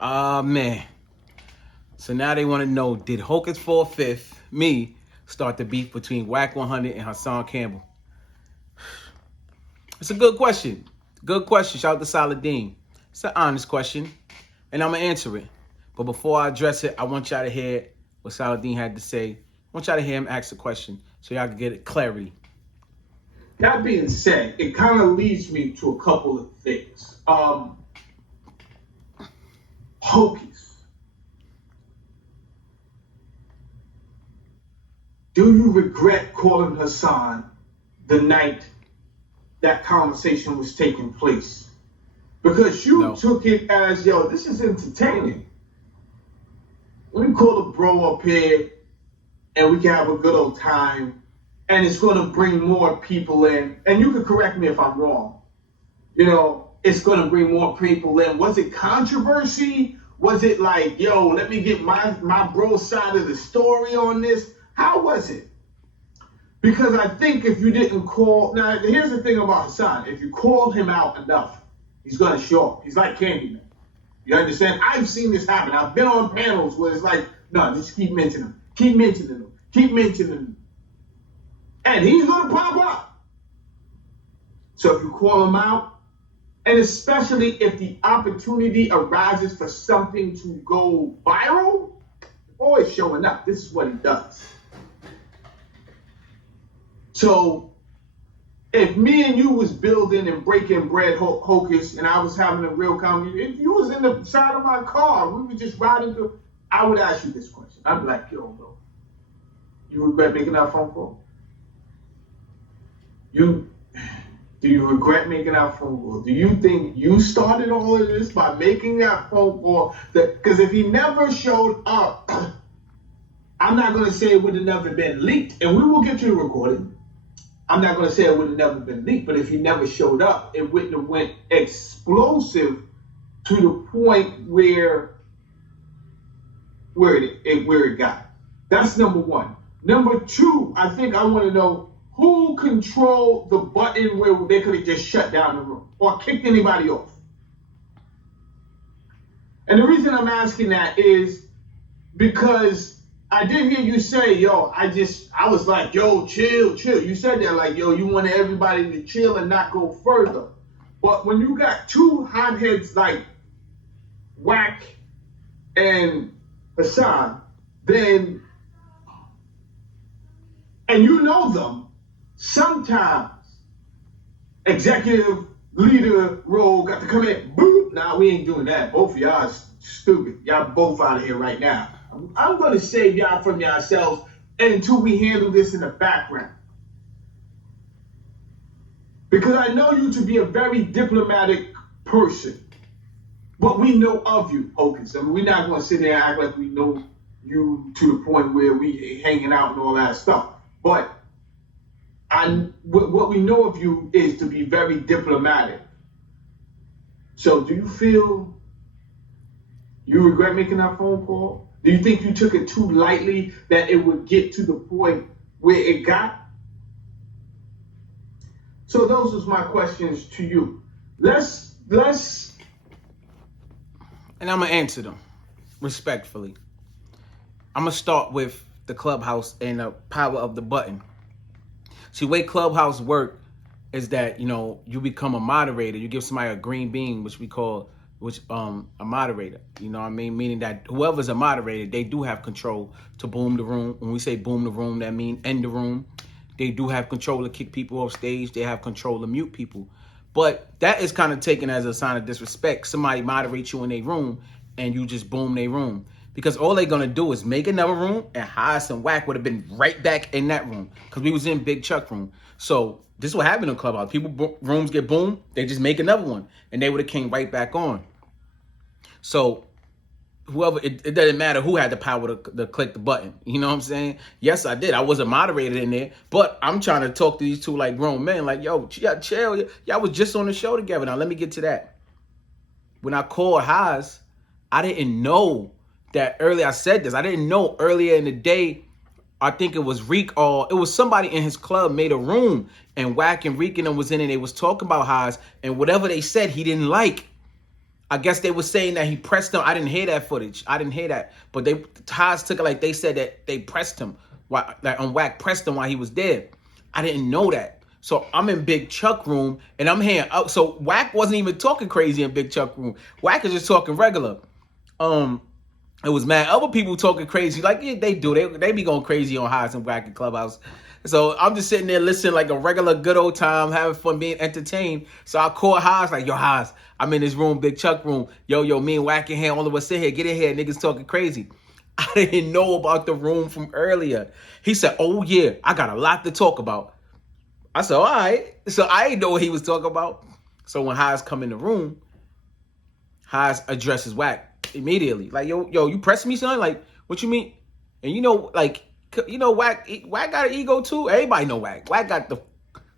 Man. So now they want to know, did Hocus 4/5, me, start the beef between Wack 100 and Hassan Campbell? It's a good question. Good question. Shout out to Saladin. It's an honest question, and I'm going to answer it. But before I address it, I want y'all to hear what Saladin had to say. I want y'all to hear him ask the question so y'all can get it clarity. That being said, it kind of leads me to a couple of things. Hocus. Do you regret calling Hassan the night that conversation was taking place? Because you took it as, yo, this is entertaining. Let me call a bro up here and we can have a good old time. And it's going to bring more people in. And you can correct me if I'm wrong. You know, it's going to bring more people in. Was it controversy? Was it like, yo, let me get my bro side of the story on this? How was it? Because I think if you didn't call... Now, here's the thing about Hassan. If you call him out enough, he's going to show up. He's like Candyman. You understand? I've seen this happen. I've been on panels where it's like, no, just keep mentioning him. Keep mentioning him. Keep mentioning him. And he's going to pop up. So if you call him out, and especially if the opportunity arises for something to go viral, always showing up. This is what he does. So if me and you was building and breaking bread Hocus, and I was having a real conversation, if you was in the side of my car, we were just riding through, I would ask you this question. I'd be like, yo, bro, you regret making that phone call? Do you regret making that phone call? Do you think you started all of this by making that phone call? Because if he never showed up, I'm not going to say it would have never been leaked. And we will get to the recording. I'm not going to say it would have never been leaked. But if he never showed up, it wouldn't have went explosive to the point where it got. That's number one. Number two, I think I want to know, who controlled the button where they could have just shut down the room or kicked anybody off? And the reason I'm asking that is because I did hear you say, yo, I was like, yo, chill. You said that like, yo, you wanted everybody to chill and not go further. But when you got two hotheads like Wack and Hassan, then, and you know them, sometimes executive leader role got to come in. Boop. Nah, we ain't doing that. Both of y'all is stupid. Y'all both out of here right now. I'm going to save y'all from yourselves until we handle this in the background. Because I know you to be a very diplomatic person. But we know of you, Hocus. I mean, we're not going to sit there and act like we know you to the point where we hanging out and all that stuff. But what we know of you is to be very diplomatic. So do you feel you regret making that phone call? Do you think you took it too lightly that it would get to the point where it got? So those was my questions to you. Let's and I'm going to answer them respectfully. I'm going to start with the Clubhouse and the power of the button. See, the way Clubhouse work is that, you know, you become a moderator. You give somebody a green bean, which we call a moderator. You know what I mean? Meaning that whoever's a moderator, they do have control to boom the room. When we say boom the room, that means end the room. They do have control to kick people off stage. They have control to mute people. But that is kind of taken as a sign of disrespect. Somebody moderates you in their room and you just boom their room. Because all they're going to do is make another room, and Haas and Wack would have been right back in that room. Because we was in Big Chuck room. So this is what happened in Clubhouse. People, rooms get boomed, they just make another one. And they would have came right back on. So whoever, it doesn't matter who had the power to click the button. You know what I'm saying? Yes, I did. I was a moderator in there. But I'm trying to talk to these two like grown men. Like, yo, chill. Y'all was just on the show together. Now, let me get to that. When I called Haas, I didn't know that earlier. I said this. I didn't know earlier in the day. I think it was Reek or it was somebody in his club made a room and Wack and Reek and them was in it. They was talking about Haas and whatever they said he didn't like. I guess they were saying that he pressed him. I didn't hear that footage. I didn't hear that. But Haas took it like they said that they pressed him. That Wack pressed him while he was there. I didn't know that. So I'm in Big Chuck room and I'm hearing up. So Wack wasn't even talking crazy in Big Chuck room. Wack is just talking regular. It was mad other people talking crazy. Like, yeah, they do. They be going crazy on Haas and Wack and Clubhouse. So I'm just sitting there listening like a regular good old time, having fun, being entertained. So I call Haas like, yo, Haas, I'm in this room, Big Chuck room. Yo, me and Wack in here, all of us in here. Get in here, niggas talking crazy. I didn't know about the room from earlier. He said, oh, yeah, I got a lot to talk about. I said, all right. So I didn't know what he was talking about. So when Haas come in the room, Haas addresses Wack immediately. Like, yo, you pressing me, son? Like, what you mean? And Wack got an ego too. Everybody know Wack. Wack got the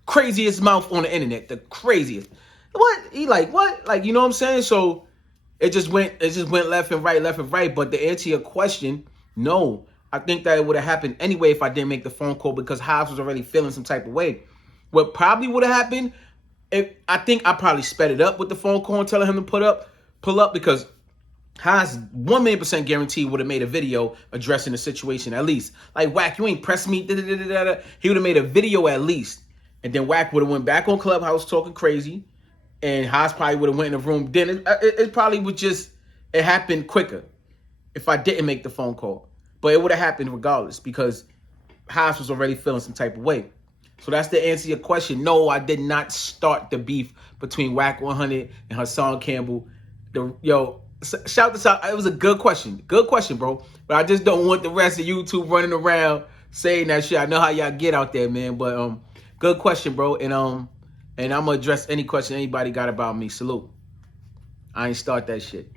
craziest mouth on the internet. The craziest. What? He like, what? Like, you know what I'm saying? So it just went left and right. But to answer your question, no. I think that it would have happened anyway if I didn't make the phone call because Haas was already feeling some type of way. What probably would have happened, I think I probably sped it up with the phone call and telling him to pull up because Haas 1,000,000% guarantee would have made a video addressing the situation at least. Like, Wack, you ain't pressed me. He would have made a video at least. And then Wack would have went back on Clubhouse talking crazy. And Haas probably would have went in the room. Then it probably would it happened quicker if I didn't make the phone call. But it would have happened regardless because Haas was already feeling some type of way. So that's to answer your question. No, I did not start the beef between Wack 100 and Hassan Campbell. Shout this out. It was a good question. Good question, bro. But I just don't want the rest of YouTube running around saying that shit. I know how y'all get out there, man. But good question, bro. And I'm gonna address any question anybody got about me. Salute. I ain't start that shit.